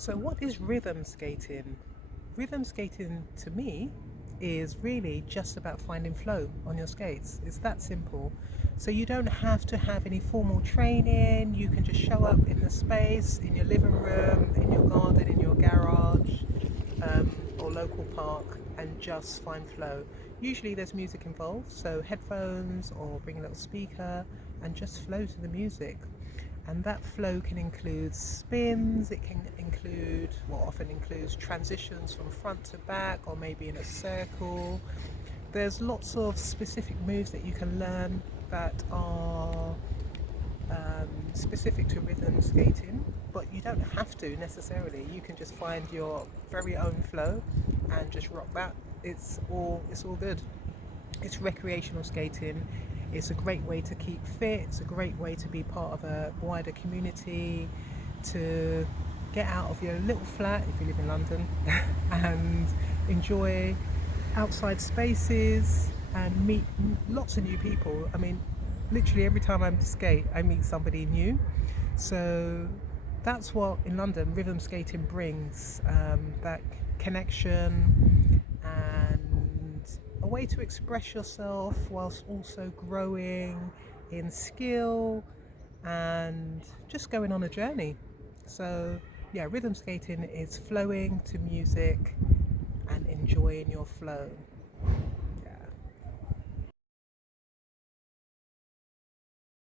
So, what is rhythm skating? Rhythm skating to me is really just about finding flow on your skates. It's that simple. So, you don't have to have any formal training. You can just show up in the space, in your living room, in your garden, in your garage, or local park, and just find flow. Usually, there's music involved, so headphones or bring a little speaker and just flow to the music. And that flow can include spins, it can include, well, often includes transitions from front to back or maybe in a circle. There's lots of specific moves that you can learn that are specific to rhythm skating, but you don't have to necessarily. You can just find your very own flow and just rock that. It's all good. It's recreational skating. It's a great way to keep fit. It's a great way to be part of a wider community, to get out of your little flat if you live in London and enjoy outside spaces and meet lots of new people. I mean, literally every time I skate, I meet somebody new. So that's what in London rhythm skating brings, that connection and a way to express yourself whilst also growing in skill and just going on a journey. So, yeah, rhythm skating is flowing to music and enjoying your flow.